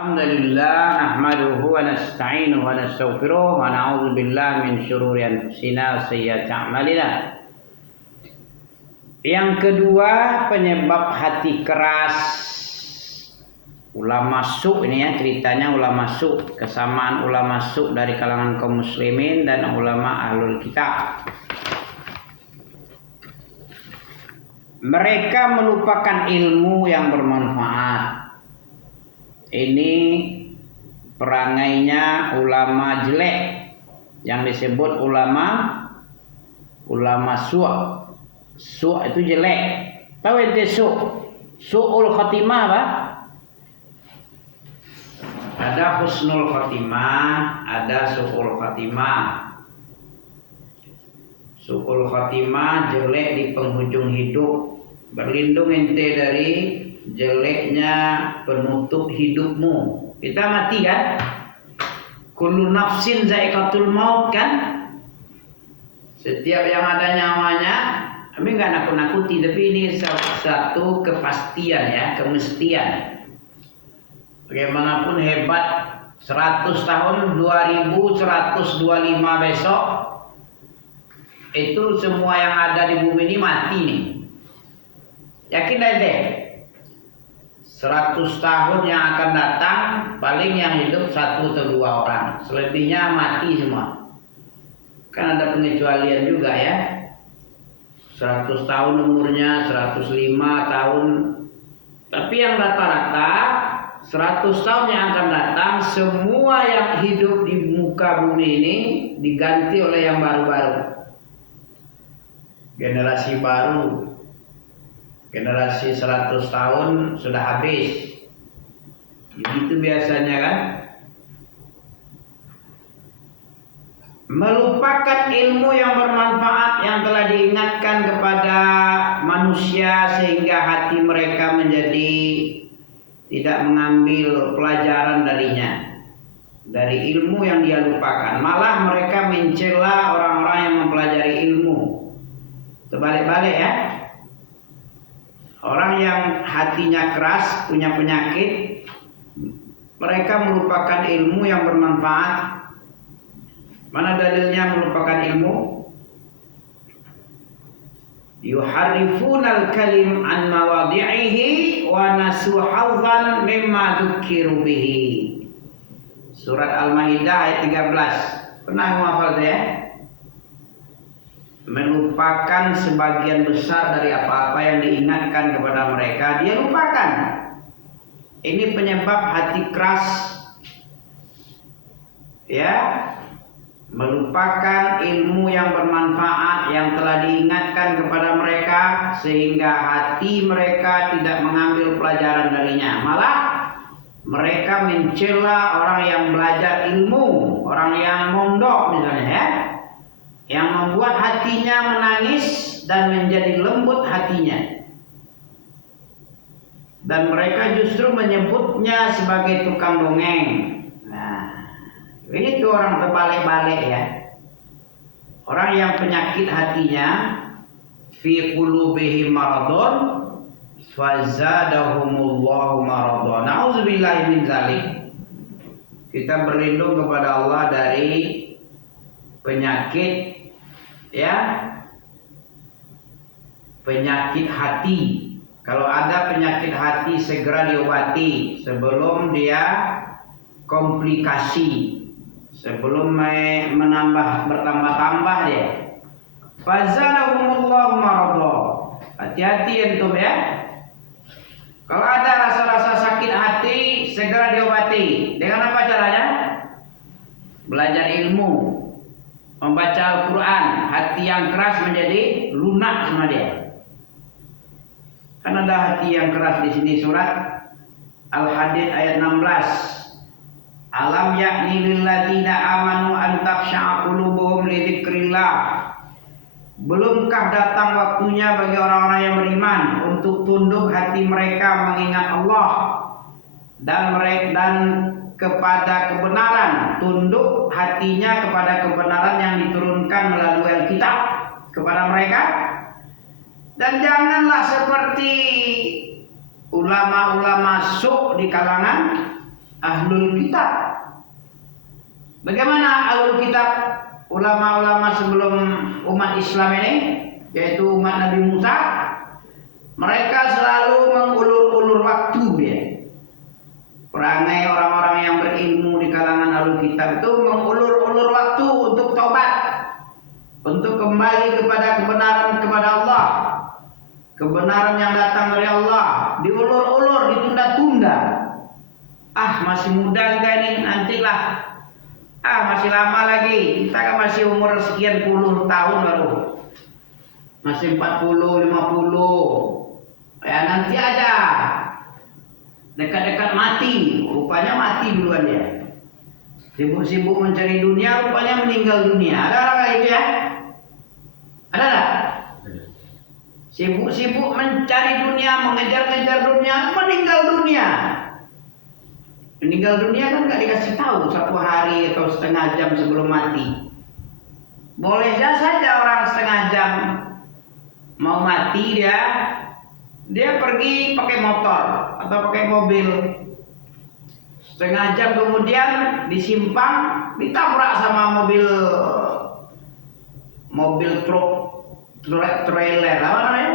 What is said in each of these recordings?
Alhamdulillah nahmaduhu wa nasta'inuhu wa nastaghfiruh wa na'udzu billahi min syururi anfusina wa sayyiati a'malina. Yang kedua, penyebab hati keras ulama su ini ya, ceritanya ulama su, kesamaan ulama su dari kalangan kaum muslimin dan ulama ahlul kitab. Mereka melupakan ilmu yang bermanfaat. Ini perangainya ulama jelek yang disebut ulama su'. Su' itu jelek. Tahu ente su'? Su'ul khatimah apa? Ada husnul khatimah, ada su'ul khatimah. Su'ul khatimah jelek di penghujung hidup. Berlindung ente dari jeleknya penutup hidupmu. Kita mati kan? Kullu nafsin za'iqatul maut kan? Setiap yang ada nyawanya, kami nggak nakut-nakuti, tapi ini satu kepastian ya, kemestian. Bagaimanapun hebat 100 tahun 2125 besok itu semua yang ada di bumi ini mati nih. Yakin deh? 100 tahun yang akan datang paling yang hidup 1 atau 2 orang, selebihnya mati semua. Kan ada pengecualian juga ya. 100 tahun umurnya, 105 tahun. Tapi yang rata-rata 100 tahun yang akan datang, semua yang hidup di muka bumi ini diganti oleh yang baru-baru. Generasi baru. Generasi 100 tahun sudah habis. Begitu biasanya kan. Melupakan ilmu yang bermanfaat yang telah diingatkan kepada manusia sehingga hati mereka menjadi tidak mengambil pelajaran darinya. Dari ilmu yang dia lupakan. Malah mereka mencela orang-orang yang mempelajari ilmu. Terbalik-balik ya. Orang yang hatinya keras, punya penyakit, mereka melupakan ilmu yang bermanfaat. Mana dalilnya melupakan ilmu? Yuharrifunal kalim an mawadhi'ihi wa nasu hadzan mimma dzukiru bihi. Surat Al-Maidah ayat 13. Pernah menghafal saya? Melupakan sebagian besar dari apa-apa yang diingatkan kepada mereka, dia lupakan. Ini penyebab hati keras. Ya, melupakan ilmu yang bermanfaat yang telah diingatkan kepada mereka sehingga hati mereka tidak mengambil pelajaran darinya. Malah mereka mencela orang yang belajar ilmu, orang yang mondok misalnya ya, yang membuat hatinya menangis dan menjadi lembut hatinya. Dan mereka justru menyebutnya sebagai tukang dongeng. Nah, ini tuh orang terbalik-balik ya. Orang yang penyakit hatinya, fi qulubihim maradun fazadahumullahu maradun. Nauzubillahi min dzalik. Kita berlindung kepada Allah dari penyakit ya, penyakit hati. Kalau ada penyakit hati segera diobati sebelum dia komplikasi, sebelum bertambah-tambah dia. Fazalahumullahu maradha. Hati-hati antum ya. Kalau ada rasa-rasa sakit hati segera diobati. Dengan apa caranya? Belajar ilmu, membaca Al-Quran. Hati yang keras menjadi lunak sama dia. Kan ada hati yang keras di sini surat Al-Hadid ayat 16. Alam yakni lilladzina amanu an takhsha'a qulubuhum li dzikrillah. Belumkah datang waktunya bagi orang-orang yang beriman untuk tunduk hati mereka mengingat Allah dan kepada kebenaran, tunduk hatinya kepada kebenaran yang diturunkan melalui Alkitab kepada mereka. Dan janganlah seperti ulama-ulama su' di kalangan ahlul kitab. Bagaimana ahlul kitab? Ulama-ulama sebelum umat Islam ini, yaitu umat Nabi Musa, mereka selalu mengulur-ulur waktu dia. Perangai orang-orang yang berilmu di kalangan ahlul kitab itu mengulur-ulur waktu untuk taubat, untuk kembali kepada kebenaran kepada Allah. Kebenaran yang datang dari Allah diulur-ulur, ditunda-tunda. Masih muda kita ini, nantilah. Masih lama lagi. Kita kan masih umur sekian puluh tahun baru. Masih 40, 50. Ya nanti aja. Dekat-dekat mati. Rupanya mati duluan dia. Sibuk-sibuk mencari dunia, rupanya meninggal dunia. Ada orang kayak gitu ya? Ada tak? Sibuk-sibuk mencari dunia, mengejar-ngejar dunia, meninggal dunia. Meninggal dunia kan nggak dikasih tahu 1 hari atau setengah jam sebelum mati. Boleh saja orang setengah jam mau mati dia pergi pakai motor atau pakai mobil. Setengah jam kemudian disimpang, ditabrak sama mobil trailer, apa namanya?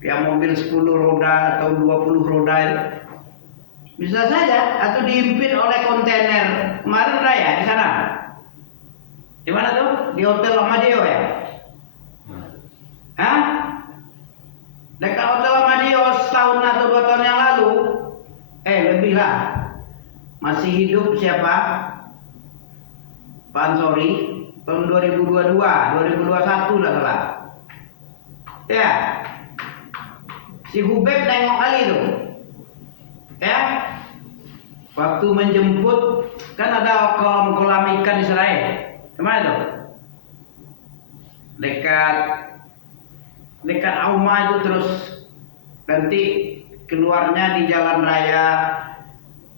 Yang mobil 10 roda atau 20 roda itu. Bisa saja, atau dihimpit oleh kontainer. Kemarin raya di sana. Di mana tuh? Di Hotel Amadeo ya? Hah? Dekat Hotel Amadeo setahun atau 2 tahun yang lalu. Lebih lah. Masih hidup siapa? Pak Ansori. Tahun 2022, 2021 lah salah. Ya, si Hubeb tengok kali itu, ya, waktu menjemput kan ada kolam ikan di Israel, kemana tuh? Dekat Auma itu, terus nanti keluarnya di jalan raya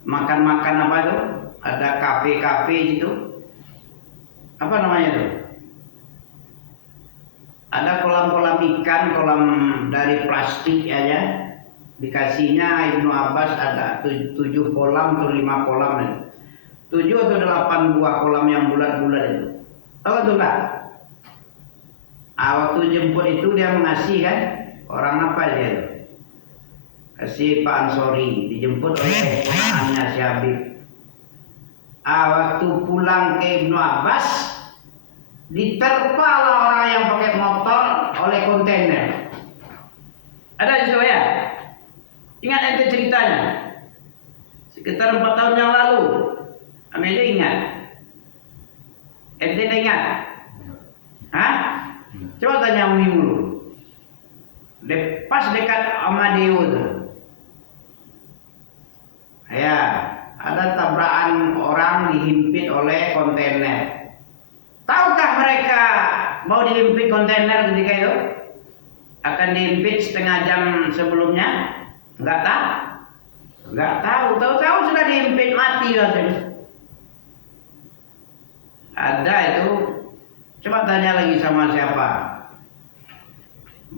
makan-makan apa tuh? Ada kafe-kafe gitu, apa namanya tuh? Ada kolam-kolam ikan, kolam dari plastik aja. Dikasihnya Ibnu Abbas ada 7 kolam atau 5 kolam. 7 atau 8 buah kolam yang bulat-bulat itu. Tahu tuh enggak? Waktu jemput itu dia mengasih kan, orang apa dia? Kasih Pak Ansori, dijemput oleh ponakannya si Habib. Waktu pulang ke Ibnu Abbas, diterpa orang yang pakai motor oleh kontainer. Ada di Surabaya? Ingat ente ceritanya? Sekitar 4 tahun yang lalu. Amelia ingat? Ente ingat? Hah? Coba tanya Umi dulu. Pas dekat Amadeo itu. Ya, ada tabrakan orang dihimpit oleh kontainer. Tahukah mereka mau dihimpit kontainer ketika itu? Akan dihimpit setengah jam sebelumnya? Enggak tahu. Enggak tahu. Tahu-tahu sudah dihimpit, mati rasanya. Ada itu. Coba tanya lagi sama siapa.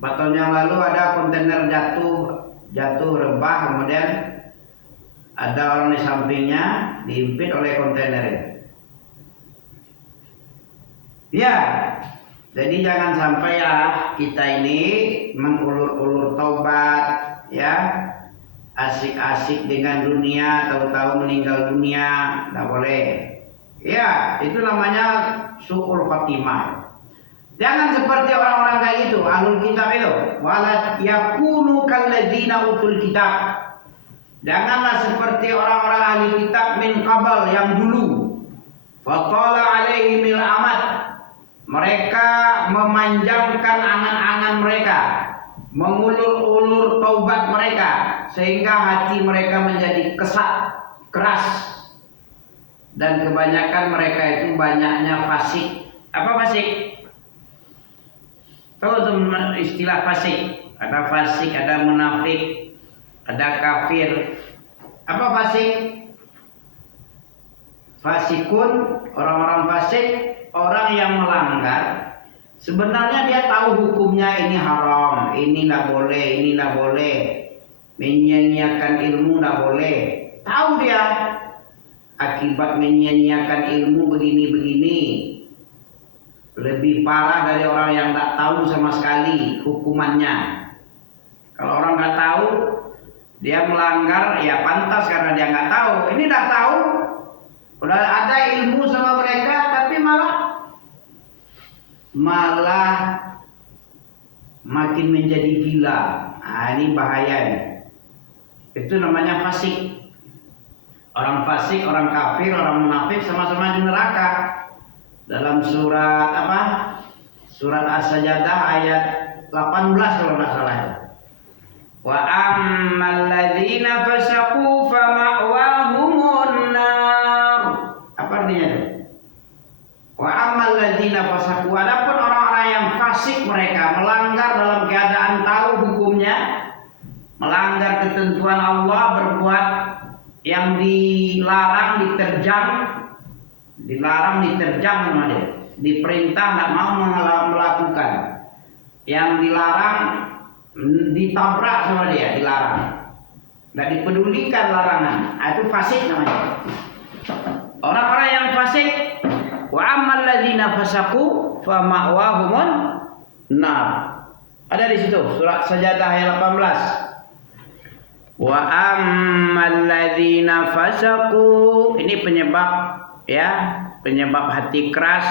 4 tahun yang lalu ada kontainer jatuh rebah, kemudian ada orang di sampingnya dihimpit oleh kontainer itu. Ya, jadi jangan sampai kita ini mengulur-ulur taubat, ya, asik-asik dengan dunia, tahu-tahu meninggal dunia, tidak boleh. Ya, itu namanya su'ul khatimah. Jangan seperti orang-orang kayak gitu, ahlul kitab itu. Wala yakunu kalladzina utul kitab. Janganlah seperti orang-orang ahli kitab min qabl yang dulu. Faqala alaihimil amad. Mereka memanjangkan angan-angan mereka, mengulur-ulur taubat mereka, sehingga hati mereka menjadi keras. Dan kebanyakan mereka itu banyaknya fasik. Apa fasik? Tahu tuh istilah fasik? Ada fasik, ada munafik, ada kafir. Apa fasik? Fasikun, orang-orang fasik, orang yang melanggar. Sebenarnya dia tahu hukumnya ini haram, ini nggak boleh, ini nggak boleh. Menyia-nyiakan ilmu nggak boleh. Tahu dia, akibat menyia-nyiakan ilmu begini-begini lebih parah dari orang yang tak tahu sama sekali hukumannya. Kalau orang nggak tahu, dia melanggar, ya pantas karena dia nggak tahu. Ini dah tahu, udah ada ilmu sama mereka, tapi malah makin menjadi gila. Nah, ini bahaya nih. Itu namanya fasik. Orang fasik, orang kafir, orang munafik sama-sama di neraka. Dalam surat apa? Surat As-Sajdah ayat 18 kalau nggak salah. Wa ammal ladzina fasaqu fama'wahumun nar. Apa artinya itu? Wa ammal ladzina fasaqu, adapun orang-orang yang fasik, mereka melanggar dalam keadaan tahu hukumnya, melanggar ketentuan Allah, berbuat yang dilarang, diterjang sama dia. Diperintah nggak mau melakukan, yang dilarang ditabrak sama dia, dilarang, nggak dipedulikan larangan. Itu fasik namanya. Orang-orang yang fasik, wa ammal ladzina fasaqu fa ma'wahumun nar. Ada di situ surat Sajdah ayat 18. Wa ammal ladzina fasaqu, ini penyebab hati keras,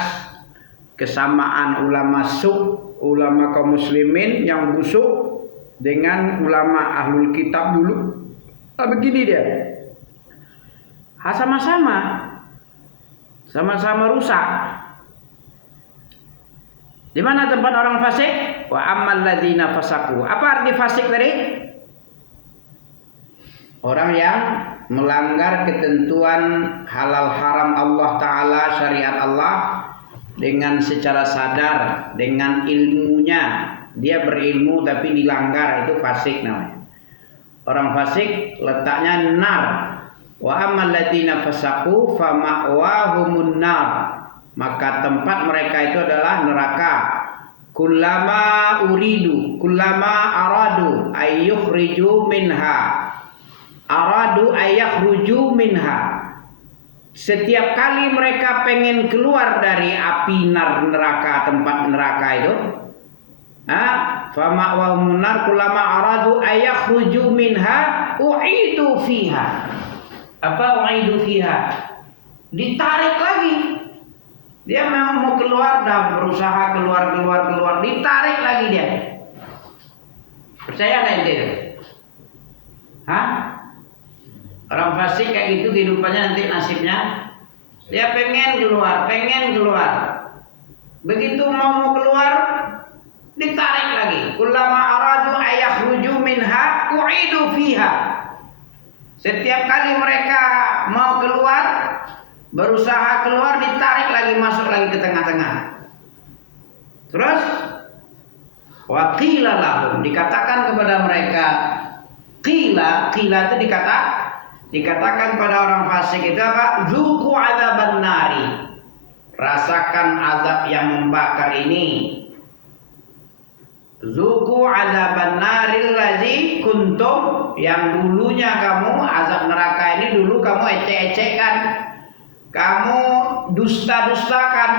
kesamaan ulama ulama kaum muslimin yang busuk dengan ulama ahlul kitab dulu. Begini dia. Sama-sama rusak. Di mana tempat orang fasik? Wa ammal ladzina fasaqu. Apa arti fasik tadi? Orang yang melanggar ketentuan halal haram Allah Ta'ala, syariat Allah, dengan secara sadar, dengan ilmunya. Dia berilmu tapi dilanggar, itu fasik namanya. Orang fasik letaknya nar. Wa ammal ladzina fasaqu fa ma'wahumun nar. Maka tempat mereka itu adalah neraka. Kullama aradu ayyukhriju minha. Aradu ayakhruju minha. Setiap kali mereka pengen keluar dari api neraka, tempat neraka itu, fa ma'wahumun nar kullama aradu ayakhruju minha u'idu fiha. Apa u'idu fiha? Ditarik lagi. Dia memang mau keluar, dah berusaha keluar, ditarik lagi dia. Percaya nggak itu? Orang fasik kayak gitu kehidupannya nanti nasibnya. Dia pengen keluar. Begitu mau keluar, ditarik lagi. Kullama aradu ayakhruju minha u'idu fiha. Setiap kali mereka mau keluar, berusaha keluar, ditarik lagi, masuk lagi ke tengah-tengah. Terus wa qila lahum, dikatakan kepada mereka, qila itu dikatakan pada orang fasik itu apa? Zuqu adzaban nari. Rasakan azab yang membakar ini. Zuqu adzaban naril ladzi kuntum, yang dulunya kamu, azab neraka ini dulu kamu ecek-ecekkan. Kamu dusta-dustakan.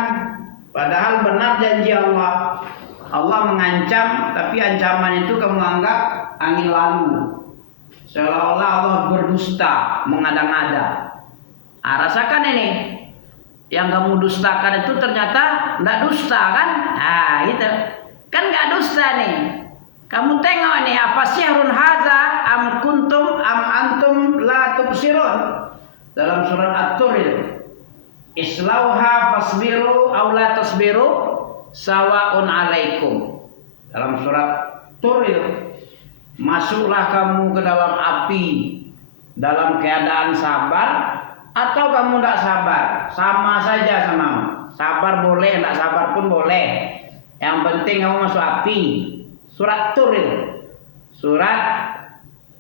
Padahal benar janji Allah. Allah mengancam, tapi ancaman itu kamu anggap angin lalu. Seolah-olah Allah berdusta, mengada-ngada. Rasakan ini. Yang kamu dustakan itu ternyata tidak dusta kan? Gitu. Kan nggak dusta nih. Kamu tengok nih, apa syihrun haza am kuntum am antum la tubsirun. Dalam surat At-Tur itu. Islauha fasbiru aw la tasbiru sawaun alaikum. Dalam surat Tur itu. Masuklah kamu ke dalam api dalam keadaan sabar atau kamu tidak sabar, sama saja sama. Sabar boleh, tidak sabar pun boleh. Yang penting kamu masuk api. Surat Tur itu. Surat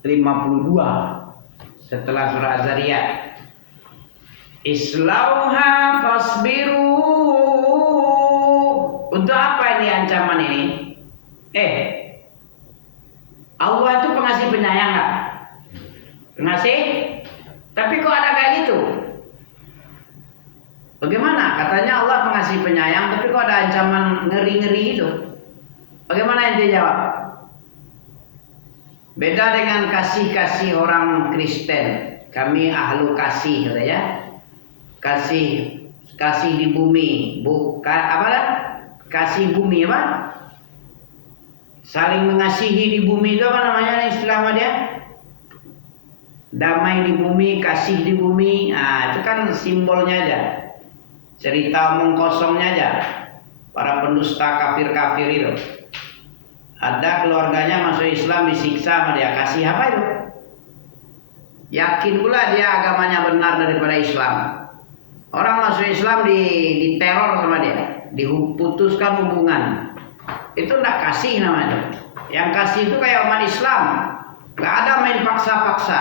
52 setelah surat Az-Zariyat. Islauha fasbiru. Untuk apa ini ancaman ini? Allah itu pengasih penyayang nggak? Pengasih? Tapi kok ada kayak gitu? kasih penyayang, tapi kok ada ancaman ngeri-ngeri itu? Bagaimana ente jawab? Beda dengan kasih-kasih orang Kristen. Kami ahlu kasih katanya. Kasih di bumi, bukan apa dah? Kasih bumi apa? Saling mengasihi di bumi itu apa namanya istilah dia? Damai di bumi, kasih di bumi. Nah, itu kan simbolnya aja. Cerita omong kosongnya aja. Para pendusta kafir-kafir itu. Ada keluarganya masuk Islam disiksa sama dia. Kasih apa itu? Yakin pula dia agamanya benar daripada Islam. Orang masuk Islam diteror sama dia. Diputuskan hubungan. Itu enggak kasih namanya. Yang kasih itu kayak umat Islam. Gak ada main paksa-paksa.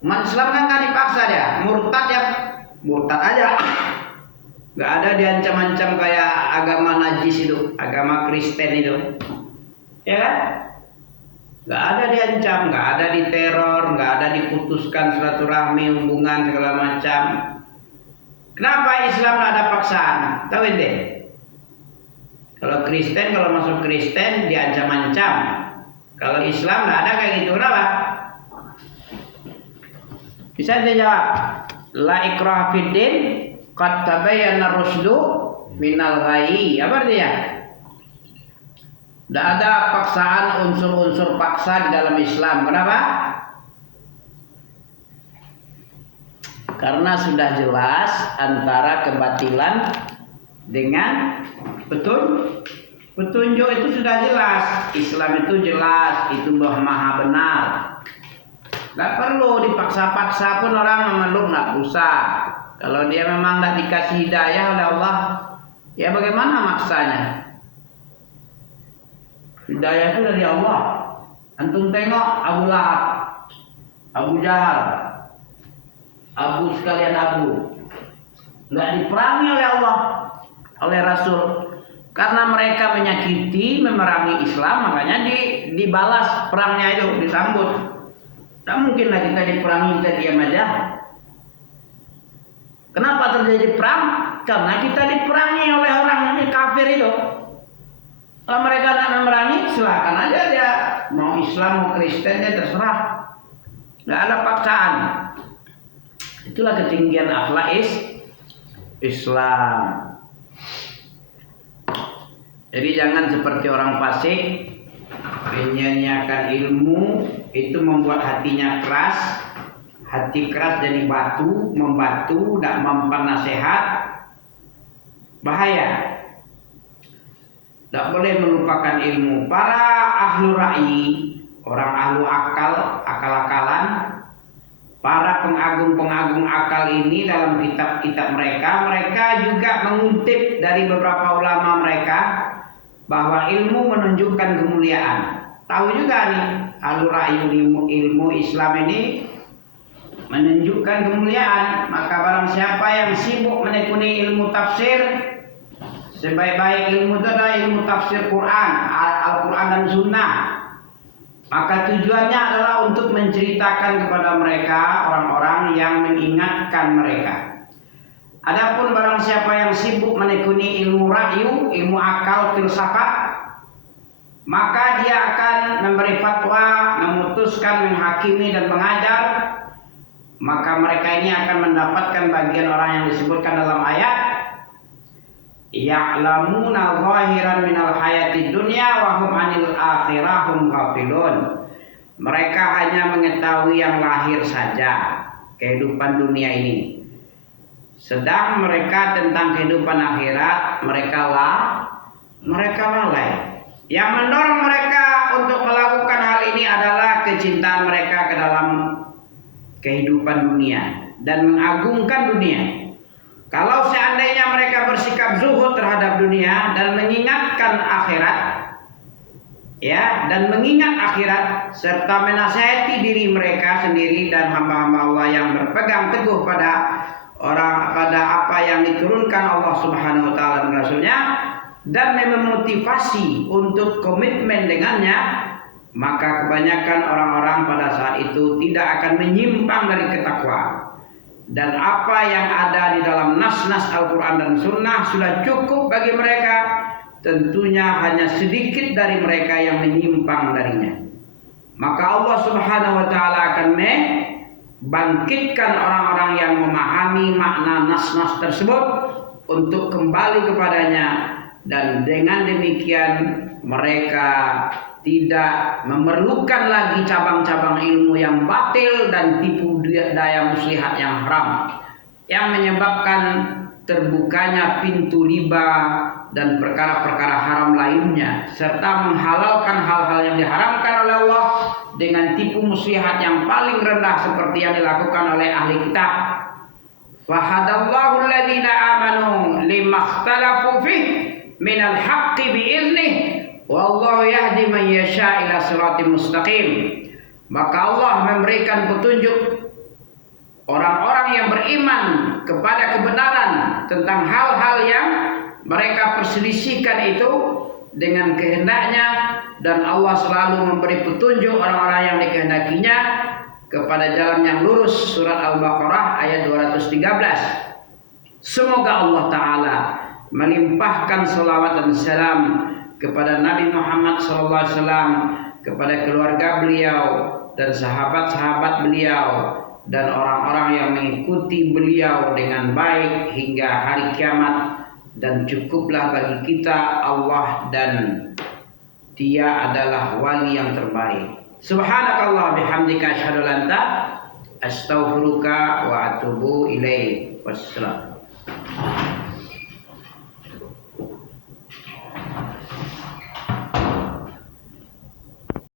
Umat Islam kan gak dipaksa dia. Murtad ya. Murtad aja. Gak ada diancam-ancam kayak agama najis itu. Agama Kristen itu. Ya kan? Gak ada diancam. Gak ada diteror. Gak ada diputuskan silaturahmi, hubungan segala macam. Kenapa Islam gak ada paksaan? Tahu ente? Kalau Kristen, kalau masuk Kristen diancam-ancam. Kalau Islam nggak ada kayak gitu. Kenapa? Bisa dijawab. La ikraha fid din, qad tabayyana rusdu minal ghayy. Apa artinya? Tidak ada paksaan, unsur-unsur paksa di dalam Islam. Kenapa? Karena sudah jelas antara kebatilan dengan petunjuk itu sudah jelas. Islam itu jelas, itu maha benar. Tidak perlu dipaksa-paksa pun orang memeluk, nggak usah. Kalau dia memang tidak dikasih hidayah oleh Allah, ya bagaimana maksanya? Hidayah itu dari Allah. Antum tengok Abu Lahab, Abu Jahal, Abu sekalian Abu, nggak diperangi oleh Allah, oleh Rasul. Karena mereka menyakiti, memerangi Islam, makanya dibalas perangnya itu, disambut. Tak mungkinlah kita diperangi, kita diam aja. Kenapa terjadi perang? Karena kita diperangi oleh orang yang kafir itu. Kalau mereka tidak memerangi, silakan aja dia mau Islam, mau Kristen, dia terserah. Nggak ada paksaan. Itulah ketinggian akhlak Islam. Jadi jangan seperti orang fasik menyia-nyiakan ilmu, itu membuat hatinya keras. Hati keras jadi batu, membatu, tidak mempan nasihat. Bahaya. Tidak boleh melupakan ilmu. Para ahlu ra'i, orang ahlu akal, akal-akalan, para pengagung-pengagung akal ini dalam kitab-kitab mereka juga mengutip dari beberapa ulama mereka bahwa ilmu menunjukkan kemuliaan. Tahu juga nih, ahlu ra'i ilmu Islam ini menunjukkan kemuliaan. Maka barang siapa yang sibuk menekuni ilmu tafsir, sebaik-baik ilmu itu adalah ilmu tafsir Quran, Al-Quran dan Sunnah. Maka tujuannya adalah untuk menceritakan kepada mereka orang-orang yang mengingatkan mereka. Adapun barang siapa yang sibuk menekuni ilmu ra'yu, ilmu akal, filsafat, maka dia akan memberi fatwa, memutuskan, menghakimi dan mengajar. Maka mereka ini akan mendapatkan bagian orang yang disebutkan dalam ayat, ya'lamuna zahiran minal hayati dunya wa hum 'anil akhirah hum ghafilun. Mereka hanya mengetahui yang lahir saja, kehidupan dunia ini. Sedang mereka tentang kehidupan akhirat mereka lalai. Yang mendorong mereka untuk melakukan hal ini adalah kecintaan mereka ke dalam kehidupan dunia dan mengagungkan dunia. Kalau seandainya mereka bersikap zuhud terhadap dunia dan mengingatkan akhirat, ya, dan mengingat akhirat serta menasihati diri mereka sendiri dan hamba-hamba Allah yang berpegang teguh pada apa yang diturunkan Allah Subhanahu wa taala dan Rasulnya, dan memotivasi untuk komitmen dengannya, maka kebanyakan orang-orang pada saat itu tidak akan menyimpang dari ketakwaan. dan apa yang ada di dalam nas-nas Al-Quran dan Sunnah sudah cukup bagi mereka. Tentunya hanya sedikit dari mereka yang menyimpang darinya. Maka Allah Subhanahu wa Ta'ala akan membangkitkan orang-orang yang memahami makna nas-nas tersebut untuk kembali kepadanya, dan dengan demikian mereka tidak memerlukan lagi cabang-cabang ilmu yang batil dan tipu daya muslihat yang haram, yang menyebabkan terbukanya pintu riba dan perkara-perkara haram lainnya, serta menghalalkan hal-hal yang diharamkan oleh Allah dengan tipu muslihat yang paling rendah seperti yang dilakukan oleh ahli kitab. Fahadallahu alladhina amanu limakhtalafu fih minal haqqi bi'iznih wallahu yahdi man yasha ila siratim mustaqim. Maka Allah memberikan petunjuk orang-orang yang beriman kepada kebenaran tentang hal-hal yang mereka perselisihkan itu dengan kehendaknya, dan Allah selalu memberi petunjuk orang-orang yang dikehendakinya kepada jalan yang lurus. Surat Al-Baqarah ayat 213. Semoga Allah Ta'ala melimpahkan salawat dan salam kepada Nabi Muhammad SAW, kepada keluarga beliau dan sahabat-sahabat beliau, dan orang-orang yang mengikuti beliau dengan baik hingga hari kiamat. Dan cukuplah bagi kita Allah dan Dia adalah wali yang terbaik. Subhanakallah bihamdika asyhadu an la astaghfiruka wa atubu ilaik. Wassalam.